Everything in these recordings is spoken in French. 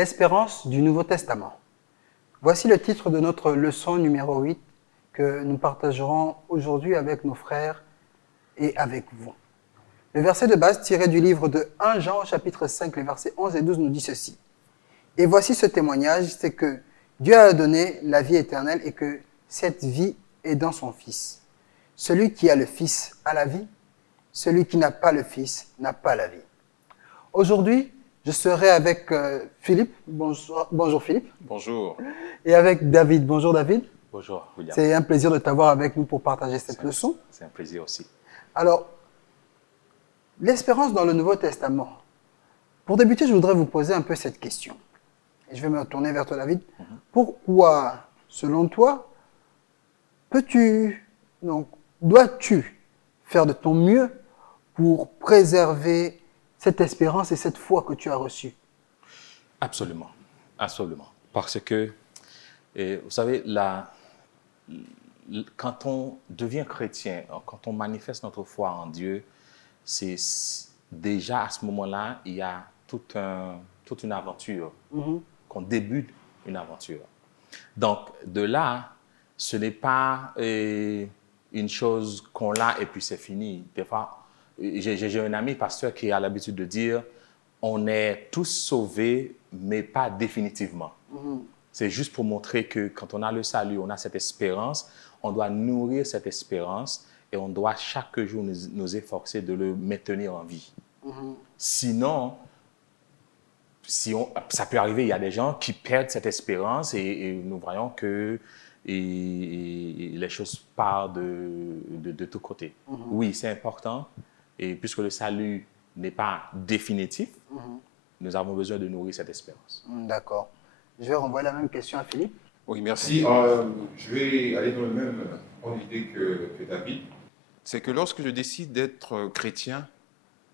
L'espérance du Nouveau Testament. Voici le titre de notre leçon numéro 8 que nous partagerons aujourd'hui avec nos frères et avec vous. Le verset de base tiré du livre de 1 Jean chapitre 5, les versets 11 et 12 nous dit ceci. Et voici ce témoignage, c'est que Dieu a donné la vie éternelle et que cette vie est dans son Fils. Celui qui a le Fils a la vie, celui qui n'a pas le Fils n'a pas la vie. Aujourd'hui, je serai avec Philippe. Bonjour Philippe. Bonjour. Et avec David. Bonjour David. Bonjour William. C'est un plaisir de t'avoir avec nous pour partager cette leçon. C'est un plaisir aussi. Alors, l'espérance dans le Nouveau Testament. Pour débuter, je voudrais vous poser un peu cette question. Et je vais me tourner vers toi David. Pourquoi, selon toi, dois-tu faire de ton mieux pour préserver cette espérance et cette foi que tu as reçue? Absolument, absolument. Parce que, vous savez, quand on devient chrétien, quand on manifeste notre foi en Dieu, c'est déjà à ce moment-là, il y a toute une aventure, qu'on débute une aventure. Donc, de là, ce n'est pas une chose qu'on l'a et puis c'est fini. Des fois, j'ai un ami pasteur qui a l'habitude de dire on est tous sauvés, mais pas définitivement. C'est juste pour montrer que quand on a le salut, on a cette espérance, on doit nourrir cette espérance et on doit chaque jour nous efforcer de le maintenir en vie. Sinon, ça peut arriver, il y a des gens qui perdent cette espérance et nous voyons que les choses partent de tous côtés. Oui, c'est important. Et puisque le salut n'est pas définitif, nous avons besoin de nourrir cette espérance. D'accord. Je vais renvoyer la même question à Philippe. Oui, merci. Je vais aller dans le même ordre d'idée que David. C'est que lorsque je décide d'être chrétien,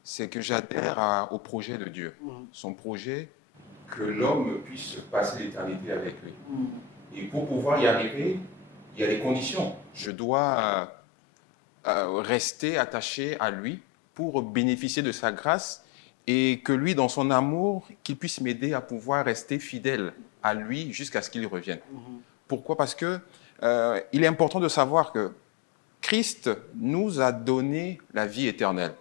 c'est que j'adhère au projet de Dieu. Son projet, que l'homme puisse passer l'éternité avec lui. Et pour pouvoir y arriver, il y a des conditions. Je dois rester attaché à lui pour bénéficier de sa grâce et que lui, dans son amour, qu'il puisse m'aider à pouvoir rester fidèle à lui jusqu'à ce qu'il revienne. Pourquoi? Parce que il est important de savoir que Christ nous a donné la vie éternelle.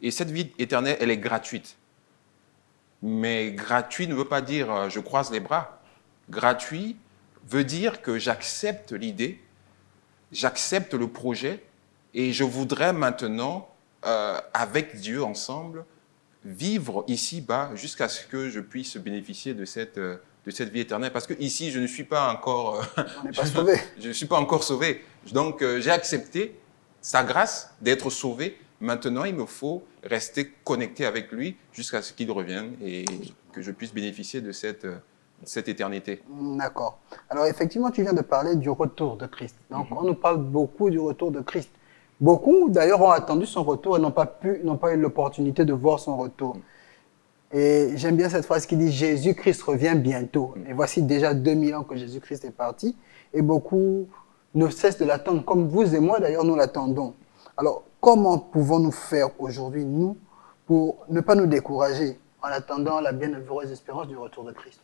Et cette vie éternelle, elle est gratuite. Mais gratuit ne veut pas dire je croise les bras. Gratuit veut dire que j'accepte l'idée, j'accepte le projet et je voudrais maintenant, avec Dieu ensemble, vivre ici-bas jusqu'à ce que je puisse bénéficier de cette vie éternelle. Parce que ici, je ne suis pas encore, On n'est pas sauvé. je ne suis pas encore sauvé. Donc, j'ai accepté sa grâce d'être sauvé. Maintenant, il me faut rester connecté avec lui jusqu'à ce qu'il revienne et que je puisse bénéficier de cette éternité. D'accord. Alors effectivement, tu viens de parler du retour de Christ. Donc on nous parle beaucoup du retour de Christ. Beaucoup d'ailleurs ont attendu son retour et n'ont pas eu l'opportunité de voir son retour. Et j'aime bien cette phrase qui dit « Jésus-Christ revient bientôt ». Et voici déjà 2000 ans que Jésus-Christ est parti et beaucoup ne cessent de l'attendre, comme vous et moi d'ailleurs nous l'attendons. Alors comment pouvons-nous faire aujourd'hui, nous, pour ne pas nous décourager en attendant la bienheureuse espérance du retour de Christ?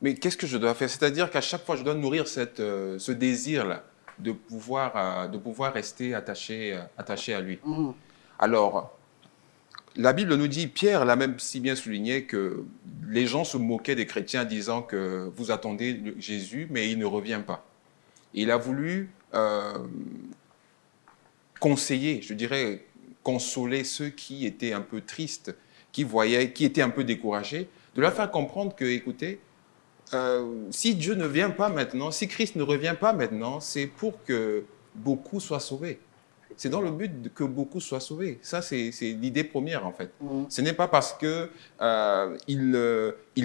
Mais qu'est-ce que je dois faire? C'est-à-dire qu'à chaque fois, je dois nourrir ce désir-là de pouvoir rester attaché à lui. Alors, la Bible nous dit, Pierre l'a même si bien souligné, que les gens se moquaient des chrétiens disant que vous attendez Jésus, mais il ne revient pas. Et il a voulu conseiller, je dirais, consoler ceux qui étaient un peu tristes, qui étaient un peu découragés, de leur faire comprendre que, écoutez, si Dieu ne vient pas maintenant, si Christ ne revient pas maintenant, c'est pour que beaucoup soient sauvés. C'est dans le but que beaucoup soient sauvés. Ça, c'est l'idée première, en fait. Ce n'est pas parce qu'il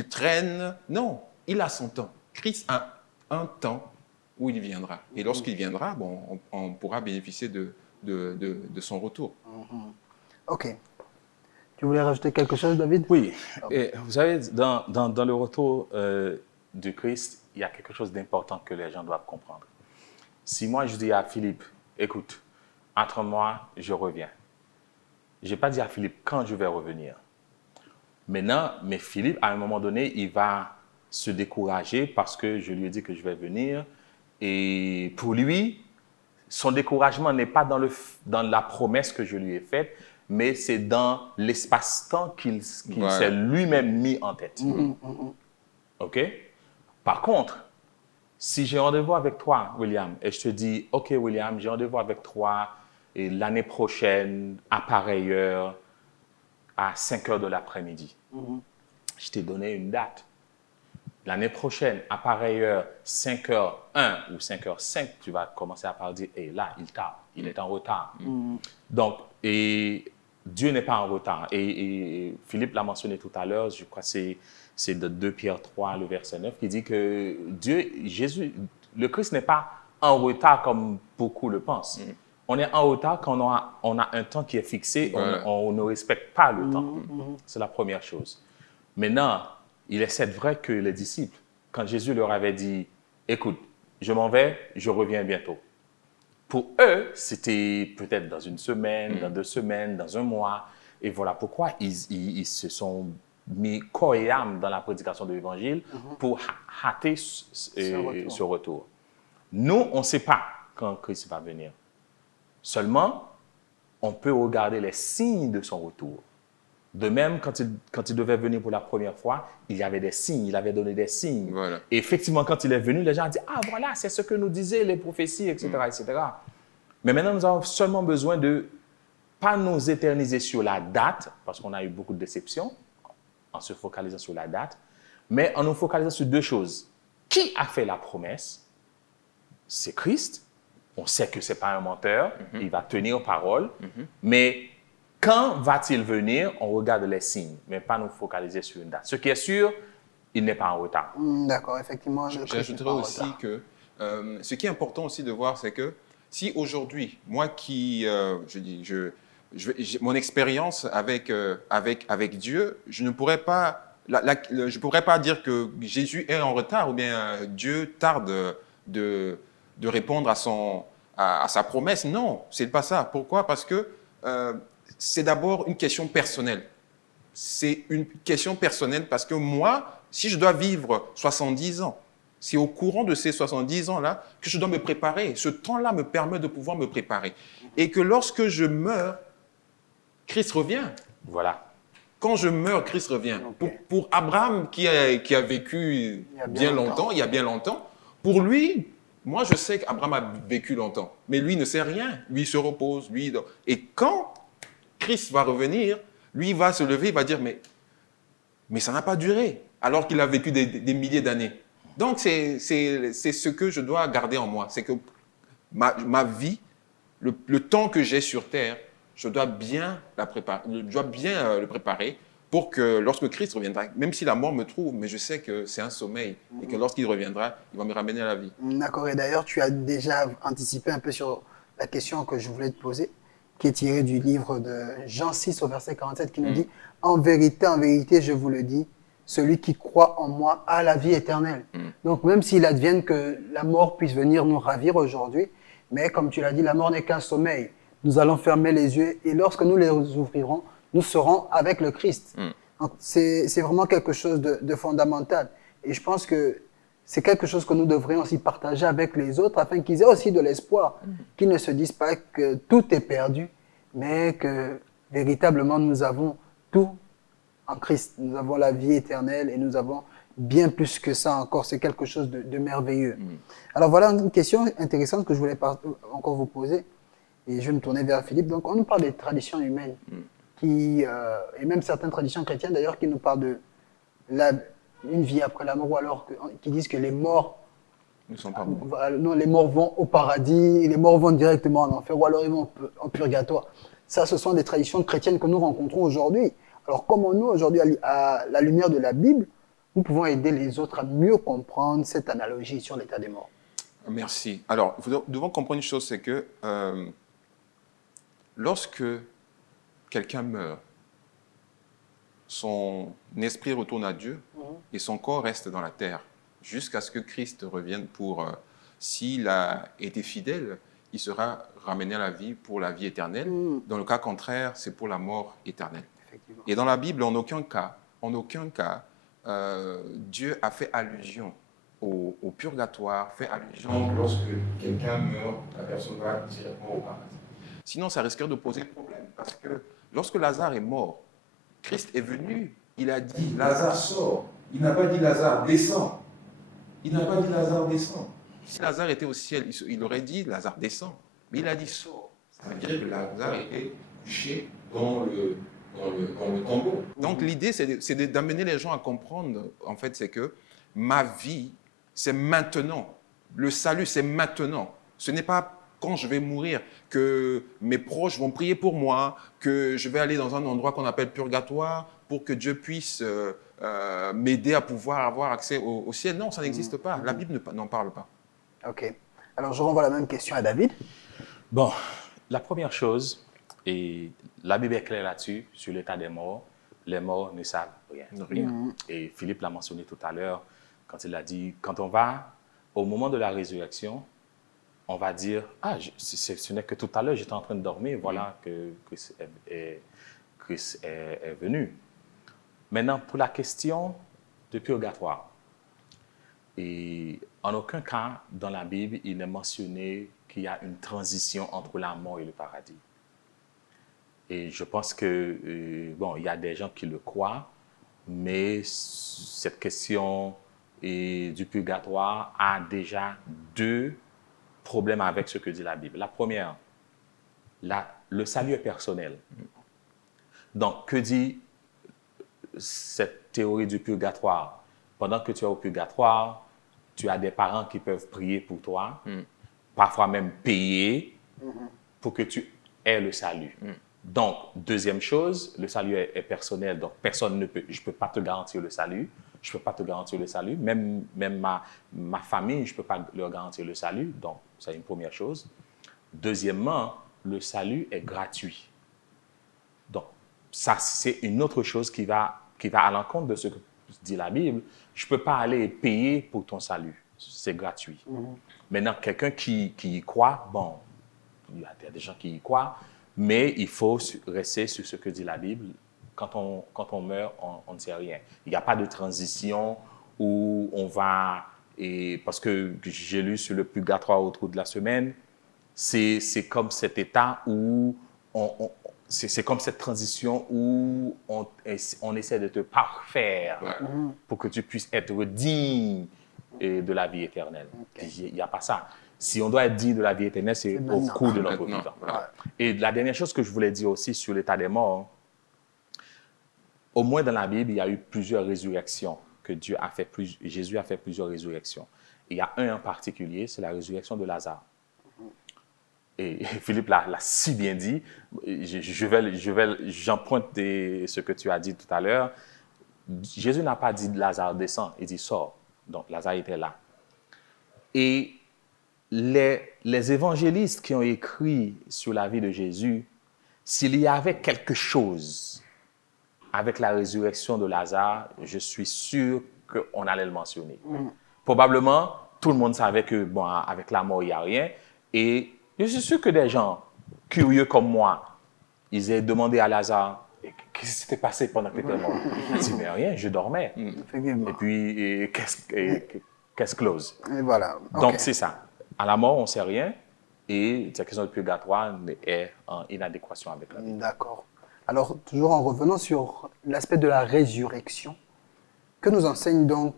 traîne. Non, il a son temps. Christ a un temps où il viendra. Et lorsqu'il viendra, bon, on pourra bénéficier de son retour. Ok. Tu voulais rajouter quelque chose, David? Oui. Et vous savez, dans le retour du Christ, il y a quelque chose d'important que les gens doivent comprendre. Si moi, je dis à Philippe, écoute, entre moi, je reviens. Je n'ai pas dit à Philippe quand je vais revenir. Maintenant, mais Philippe, à un moment donné, il va se décourager parce que je lui ai dit que je vais venir. Et pour lui, son découragement n'est pas dans la promesse que je lui ai faite, mais c'est dans l'espace-temps qu'il s'est lui-même mis en tête. OK? Par contre, si j'ai rendez-vous avec toi, William, et je te dis, OK, William, j'ai rendez-vous avec toi et l'année prochaine, à pareille heure, à 5 heures de l'après-midi. Je t'ai donné une date. L'année prochaine, à pareille heure, 5h01 ou 5h05, tu vas commencer à dire, et là, il tarde, il est en retard. Donc, et Dieu n'est pas en retard. Et Philippe l'a mentionné tout à l'heure, je crois que c'est de 2 Pierre 3, le verset 9, qui dit que Jésus, le Christ n'est pas en retard comme beaucoup le pensent. On est en retard quand on a un temps qui est fixé, on ne respecte pas le temps. C'est la première chose. Maintenant, il est c'est vrai que les disciples, quand Jésus leur avait dit, écoute, je m'en vais, je reviens bientôt. Pour eux, c'était peut-être dans une semaine, dans 2 semaines, dans un mois. Et voilà pourquoi ils se sont mis corps et âme dans la prédication de l'Évangile pour hâter ce retour. Nous, on ne sait pas quand Christ va venir. Seulement, on peut regarder les signes de son retour. De même, quand il devait venir pour la première fois, il y avait des signes, il avait donné des signes. Voilà. Et effectivement, quand il est venu, les gens ont dit « Ah, voilà, c'est ce que nous disaient les prophéties, etc. etc. » Mais maintenant, nous avons seulement besoin de pas nous éterniser sur la date, parce qu'on a eu beaucoup de déceptions en se focalisant sur la date, mais en nous focalisant sur 2 choses. Qui a fait la promesse? C'est Christ. On sait que ce n'est pas un menteur, il va tenir parole, mais quand va-t-il venir? On regarde les signes, mais pas nous focaliser sur une date. Ce qui est sûr, il n'est pas en retard. D'accord, effectivement. J'ajouterais aussi que ce qui est important aussi de voir, c'est que si aujourd'hui, moi qui, mon expérience avec Dieu, je ne pourrais pas, je pourrais pas dire que Jésus est en retard ou bien Dieu tarde de répondre à sa promesse. Non, c'est pas ça. Pourquoi? Parce que c'est d'abord une question personnelle. C'est une question personnelle parce que moi, si je dois vivre 70 ans, c'est au courant de ces 70 ans-là que je dois me préparer. Ce temps-là me permet de pouvoir me préparer. Et que lorsque je meurs, Christ revient. Voilà. Quand je meurs, Christ revient. Okay. Pour Abraham, qui a vécu il y a bien longtemps, pour lui, moi je sais qu'Abraham a vécu longtemps, mais lui ne sait rien. Lui il se repose. Et quand Christ va revenir, lui il va se lever, il va dire, mais ça n'a pas duré, alors qu'il a vécu des milliers d'années. Donc, c'est ce que je dois garder en moi. C'est que ma vie, le temps que j'ai sur Terre, je dois bien le préparer pour que lorsque Christ reviendra, même si la mort me trouve, mais je sais que c'est un sommeil et que lorsqu'il reviendra, il va me ramener à la vie. D'accord. Et d'ailleurs, tu as déjà anticipé un peu sur la question que je voulais te poser, qui est tirée du livre de Jean 6 au verset 47, qui nous dit « En vérité, je vous le dis, celui qui croit en moi a la vie éternelle. » Donc, même s'il advienne que la mort puisse venir nous ravir aujourd'hui, mais comme tu l'as dit, la mort n'est qu'un sommeil. Nous allons fermer les yeux et lorsque nous les ouvrirons, nous serons avec le Christ. C'est vraiment quelque chose de fondamental. Et je pense que c'est quelque chose que nous devrions aussi partager avec les autres afin qu'ils aient aussi de l'espoir, qu'ils ne se disent pas que tout est perdu, mais que véritablement nous avons tout en Christ. Nous avons la vie éternelle et nous avons bien plus que ça encore. C'est quelque chose de merveilleux. Alors voilà une question intéressante que je voulais encore vous poser. Et je vais me tourner vers Philippe. Donc on nous parle des traditions humaines, et même certaines traditions chrétiennes d'ailleurs qui nous parlent de une vie après la mort, ou alors qui disent que les morts ne sont pas morts. Non, les morts vont au paradis, les morts vont directement en enfer, ou alors ils vont en purgatoire. Ça, ce sont des traditions chrétiennes que nous rencontrons aujourd'hui. Alors comment nous, aujourd'hui, à la lumière de la Bible, nous pouvons aider les autres à mieux comprendre cette analogie sur l'état des morts? Merci. Alors, nous devons comprendre une chose, c'est que lorsque quelqu'un meurt, son esprit retourne à Dieu et son corps reste dans la terre jusqu'à ce que Christ revienne pour, s'il a été fidèle, il sera ramené à la vie pour la vie éternelle. Dans le cas contraire, c'est pour la mort éternelle. Et dans la Bible, en aucun cas, en aucun cas, Dieu a fait allusion au purgatoire, fait allusion que lorsque quelqu'un meurt, la personne va directement au paradis. Sinon, ça risquerait de poser problème, parce que lorsque Lazare est mort, Christ est venu, il a dit, Lazare sort. Il n'a pas dit Lazare descend. Il n'a pas dit Lazare descend. Si Lazare était au ciel, il aurait dit Lazare descend. Mais il a dit sort. Ça veut dire que Lazare était couché dans le tombeau. Donc l'idée, c'est d'amener les gens à comprendre, en fait, c'est que ma vie, c'est maintenant. Le salut, c'est maintenant. Ce n'est pas quand je vais mourir que mes proches vont prier pour moi, que je vais aller dans un endroit qu'on appelle purgatoire pour que Dieu puisse m'aider à pouvoir avoir accès au ciel. Non, ça n'existe pas. La Bible n'en parle pas. Ok. Alors, je renvoie la même question à David. Bon, la première chose, et la Bible est claire là-dessus, sur l'état des morts, les morts ne savent rien. Et Philippe l'a mentionné tout à l'heure, quand il a dit, quand on va au moment de la résurrection, on va dire, ah, ce n'est que tout à l'heure, j'étais en train de dormir, voilà que Christ est venu. Maintenant, pour la question de purgatoire, et en aucun cas dans la Bible, il n'est mentionné qu'il y a une transition entre la mort et le paradis. Et je pense que, bon, il y a des gens qui le croient, mais cette question du purgatoire a déjà deux problèmes avec ce que dit la Bible. La première, le salut est personnel. Donc, que dit cette théorie du purgatoire? Pendant que tu es au purgatoire, tu as des parents qui peuvent prier pour toi, parfois même payer pour que tu aies le salut. Donc, deuxième chose, le salut est personnel, donc personne ne peut, je ne peux pas te garantir le salut, je ne peux pas te garantir le salut, même ma famille, je ne peux pas leur garantir le salut, donc c'est une première chose. Deuxièmement, le salut est gratuit. Donc, ça, c'est une autre chose qui va à l'encontre de ce que dit la Bible. Je ne peux pas aller payer pour ton salut, c'est gratuit. Maintenant, quelqu'un qui y croit, bon, il y a des gens qui y croient, mais il faut rester sur ce que dit la Bible. Quand on meurt, on ne sait rien. Il n'y a pas de transition où on va... parce que j'ai lu sur le purgatoire au cours de la semaine, c'est comme cet état où... c'est comme cette transition où on essaie de te parfaire pour que tu puisses être digne de la vie éternelle. Il n'y a pas ça. Si on doit être digne de la vie éternelle, c'est au cours de notre vivant. Et la dernière chose que je voulais dire aussi sur l'état des morts, au moins dans la Bible, il y a eu plusieurs résurrections que Jésus a fait plusieurs résurrections. Il y a un en particulier, c'est la résurrection de Lazare. Et Philippe l'a si bien dit, j'emprunte ce que tu as dit tout à l'heure. Jésus n'a pas dit Lazare descend, il dit sort. Donc Lazare était là. Et les évangélistes qui ont écrit sur la vie de Jésus, s'il y avait quelque chose avec la résurrection de Lazare, je suis sûr qu'on allait le mentionner. Probablement, tout le monde savait que, bon, avec la mort, il n'y a rien. Et je suis sûr que des gens curieux comme moi, ils aient demandé à Lazare, qu'est-ce qui s'était passé pendant que tu étais mort? Il dit, mais rien, je dormais. Et puis, qu'est-ce close? Et voilà. Donc, c'est ça. À la mort, on ne sait rien. Et cette question de purgatoire est en inadéquation avec la vie. D'accord. Alors, toujours en revenant sur l'aspect de la résurrection, que nous enseigne donc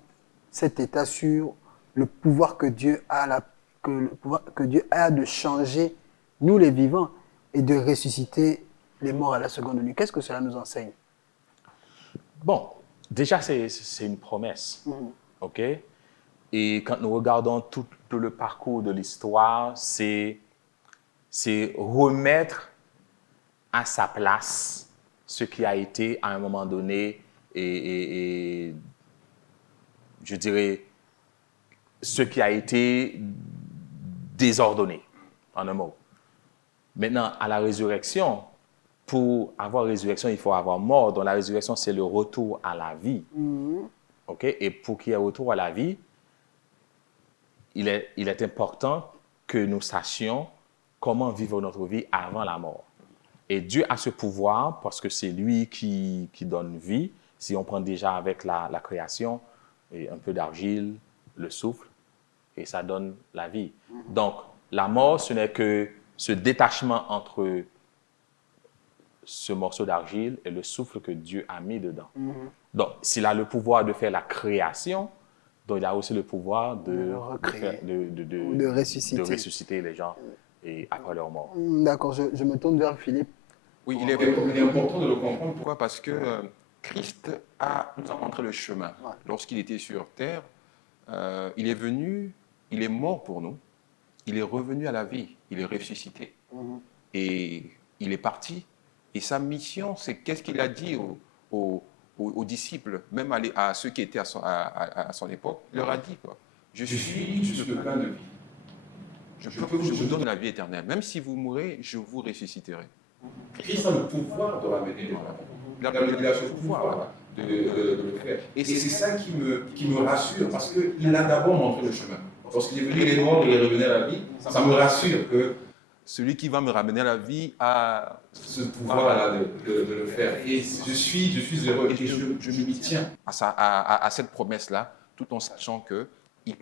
cet état sur le pouvoir que Dieu a, que Dieu a de changer nous les vivants et de ressusciter les morts à la seconde venue? Qu'est-ce que cela nous enseigne? Bon, déjà, c'est une promesse. OK? Et quand nous regardons tout le parcours de l'histoire, c'est remettre à sa place ce qui a été à un moment donné et je dirais ce qui a été désordonné, en un mot. Maintenant, à la résurrection, pour avoir résurrection, il faut avoir mort. Donc la résurrection, c'est le retour à la vie. OK? Et pour qu'il y ait retour à la vie, il est important que nous sachions comment vivre notre vie avant la mort. Et Dieu a ce pouvoir parce que c'est lui qui donne vie, Si on prend déjà avec la création, et un peu d'argile, le souffle, et ça donne la vie. Donc, la mort, ce n'est que ce détachement entre ce morceau d'argile et le souffle que Dieu a mis dedans. Donc, s'il a le pouvoir de faire la création, donc il a aussi le pouvoir de ressusciter les gens et après leur mort. D'accord, je me tourne vers Philippe. Oui, il est important de le comprendre. Pourquoi? Parce que Christ nous a montré le chemin. Ouais. Lorsqu'il était sur terre, il est venu, il est mort pour nous, il est revenu à la vie, il est ressuscité. Et il est parti. Et sa mission, c'est qu'est-ce qu'il a dit aux disciples, même à ceux qui étaient à son époque, il leur a dit, quoi, je suis le pain de vie. Je vous donne la vie éternelle. Même si vous mourrez, je vous ressusciterai. Christ a le pouvoir de ramener les gens. Il a ce pouvoir de le faire. Et c'est ça qui me rassure, parce qu'il a d'abord montré le chemin. Lorsqu'il est venu, il est mort, il est revenu à la vie. Ça me rassure que celui qui va me ramener à la vie a ce pouvoir-là de le faire. Et je suis heureux et je m'y tiens à cette promesse-là, tout en sachant qu'il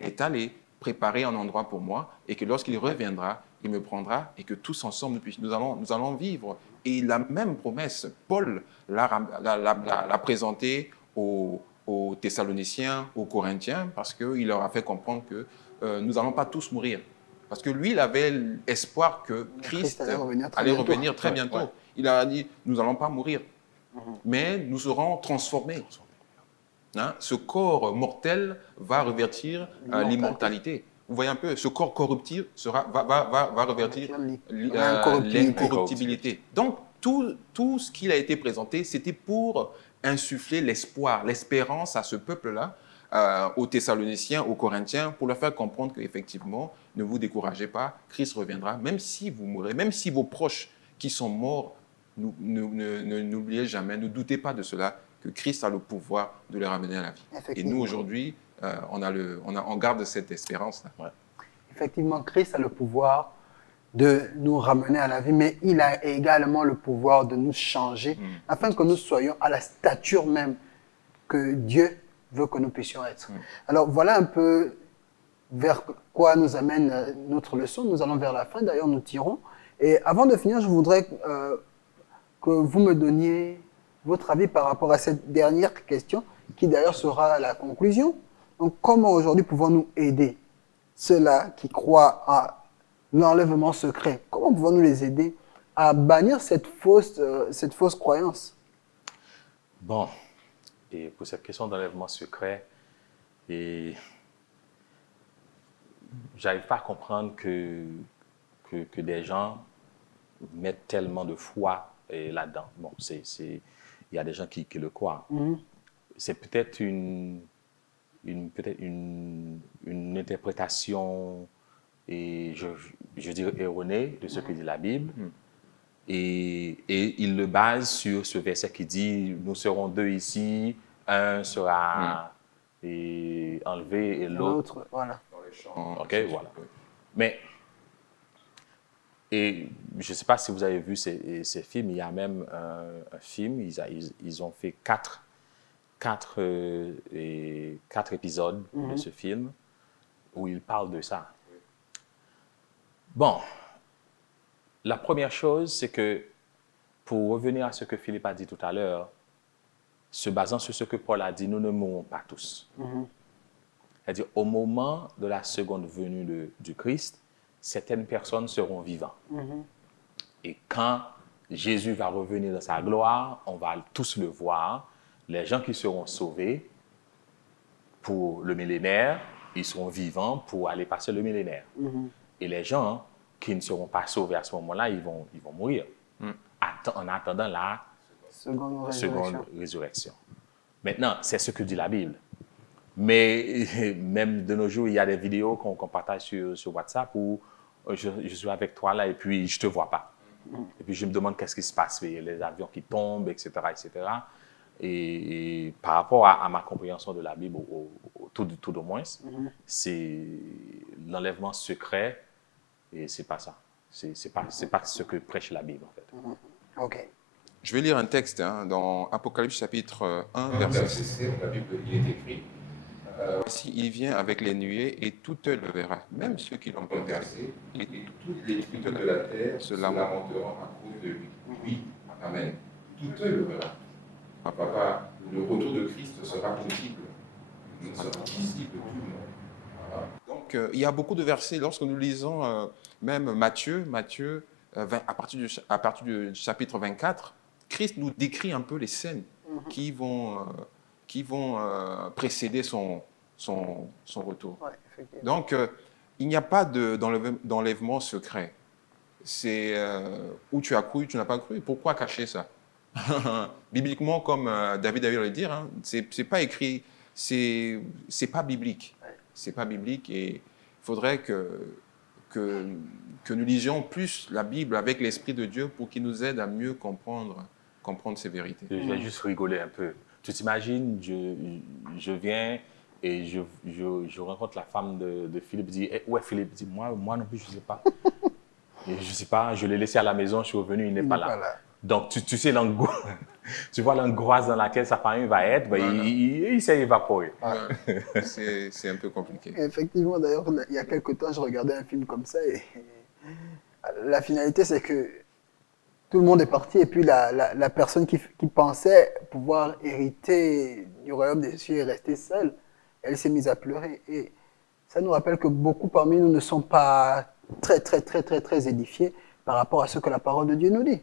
est allé préparer un endroit pour moi et que lorsqu'il reviendra, il me prendra et que tous ensemble, nous allons vivre. Et la même promesse, Paul l'a présentée aux Thessaloniciens, aux Corinthiens, parce qu'il leur a fait comprendre que nous n'allons pas tous mourir. Parce que lui, il avait l'espoir que Christ allait revenir très bientôt. Ouais. Il a dit, nous n'allons pas mourir, mais nous serons transformés. Hein? Ce corps mortel va revêtir l'immortalité. Vous voyez un peu, ce corps corruptible va revêtir l'incorruptibilité. Donc, tout ce qu'il a été présenté, c'était pour insuffler l'espoir, l'espérance à ce peuple-là, aux Thessaloniciens, aux Corinthiens, pour leur faire comprendre qu'effectivement, ne vous découragez pas, Christ reviendra, même si vous mourrez, même si vos proches qui sont morts, n'oubliez jamais, ne doutez pas de cela, que Christ a le pouvoir de les ramener à la vie. Et nous, aujourd'hui, on garde cette espérance-là. Ouais. Effectivement, Christ a le pouvoir de nous ramener à la vie, mais il a également le pouvoir de nous changer afin que nous soyons à la stature même que Dieu veut que nous puissions être. Alors, voilà un peu vers quoi nous amène notre leçon. Nous allons vers la fin, d'ailleurs, nous tirons. Et avant de finir, je voudrais que vous me donniez votre avis par rapport à cette dernière question, qui d'ailleurs sera la conclusion. Donc, comment aujourd'hui pouvons-nous aider ceux-là qui croient à l'enlèvement secret? Comment pouvons-nous les aider à bannir cette fausse croyance? Bon, et pour cette question d'enlèvement secret, et j'arrive pas à comprendre que des gens mettent tellement de foi là-dedans. Bon, il y a des gens qui le croient. C'est peut-être une interprétation, et je dirais erronée, de ce que dit la Bible. Et il le base sur ce verset qui dit « Nous serons deux ici, un sera enlevé et l'autre... » Voilà. OK, voilà. Mais, et je ne sais pas si vous avez vu ces films, il y a même un film, ils ont fait quatre épisodes de ce film où ils parlent de ça. Bon, la première chose, c'est que pour revenir à ce que Philippe a dit tout à l'heure, se basant sur ce que Paul a dit, nous ne mourrons pas tous. C'est-à-dire, au moment de la seconde venue du Christ, certaines personnes seront vivantes. Et quand Jésus va revenir dans sa gloire, on va tous le voir. Les gens qui seront sauvés pour le millénaire, ils seront vivants pour aller passer le millénaire. Et les gens qui ne seront pas sauvés à ce moment-là, ils vont mourir en attendant la seconde résurrection. Maintenant, c'est ce que dit la Bible. Mais même de nos jours, il y a des vidéos qu'on partage sur WhatsApp où je suis avec toi là et puis je ne te vois pas. Et puis je me demande qu'est-ce qui se passe, les avions qui tombent, etc. etc. Et par rapport à ma compréhension de la Bible, tout au moins, c'est l'enlèvement secret et c'est pas ça. C'est pas ce que prêche la Bible en fait. OK. Je vais lire un texte dans Apocalypse chapitre 1, verset 7. La Bible, il est écrit voici, il vient avec les nuées et tout œil le verra, même ceux qui l'ont perversé, et toutes les tribus de la terre se lamenteront à cause de lui. Oui, amen. Tout œil le verra. Papa, le retour de Christ sera possible. Il sera visible tout le monde. Voilà. Donc, il y a beaucoup de versets. Lorsque nous lisons même Matthieu 20, à partir du chapitre 24, Christ nous décrit un peu les scènes qui vont précéder son retour. Ouais, donc, il n'y a pas d'enlèvement secret. C'est où tu as cru, tu n'as pas cru. Pourquoi cacher ça? Bibliquement, comme David avait le dire, c'est pas écrit, c'est pas biblique. C'est pas biblique et il faudrait que nous lisions plus la Bible avec l'Esprit de Dieu pour qu'il nous aide à mieux comprendre ces vérités. Je vais juste rigoler un peu. Tu t'imagines, je viens et je rencontre la femme de Philippe. Je dis, où est Philippe? Il dit, moi non plus, je ne sais pas. Et je ne sais pas, je l'ai laissé à la maison, je suis revenu, il n'est pas là. Donc, tu sais, tu vois l'angoisse dans laquelle sa famille va être, ben, il s'est évaporé. Ouais. C'est un peu compliqué. Effectivement, d'ailleurs, il y a quelques temps, je regardais un film comme ça et la finalité, c'est que tout le monde est parti et puis la personne qui pensait pouvoir hériter du royaume des cieux est restée seule. Elle s'est mise à pleurer. Et ça nous rappelle que beaucoup parmi nous ne sont pas très édifiés par rapport à ce que la parole de Dieu nous dit.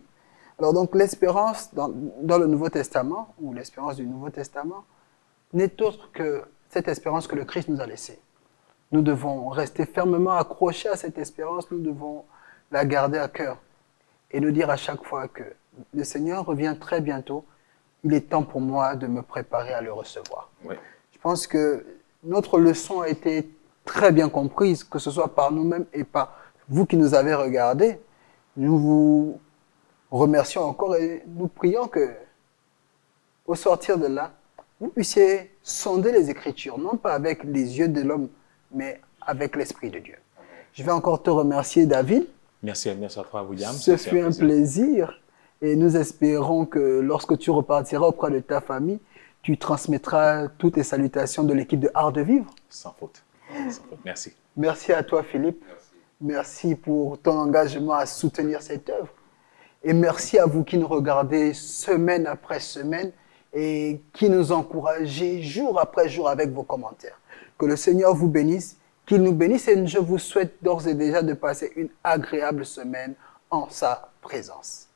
Alors donc l'espérance dans le Nouveau Testament, ou l'espérance du Nouveau Testament, n'est autre que cette espérance que le Christ nous a laissée. Nous devons rester fermement accrochés à cette espérance, nous devons la garder à cœur et nous dire à chaque fois que le Seigneur revient très bientôt, il est temps pour moi de me préparer à le recevoir. Oui. Je pense que notre leçon a été très bien comprise, que ce soit par nous-mêmes et par vous qui nous avez regardés. Nous vous remercions encore et nous prions que, au sortir de là, vous puissiez sonder les Écritures, non pas avec les yeux de l'homme, mais avec l'Esprit de Dieu. Je vais encore te remercier, David. Merci à toi, William. Ce fut un plaisir et nous espérons que lorsque tu repartiras auprès de ta famille, tu transmettras toutes les salutations de l'équipe de Art de Vivre. Sans faute. Merci. Merci à toi, Philippe. Merci pour ton engagement à soutenir cette œuvre. Et merci à vous qui nous regardez semaine après semaine et qui nous encouragez jour après jour avec vos commentaires. Que le Seigneur vous bénisse, qu'il nous bénisse et je vous souhaite d'ores et déjà de passer une agréable semaine en sa présence.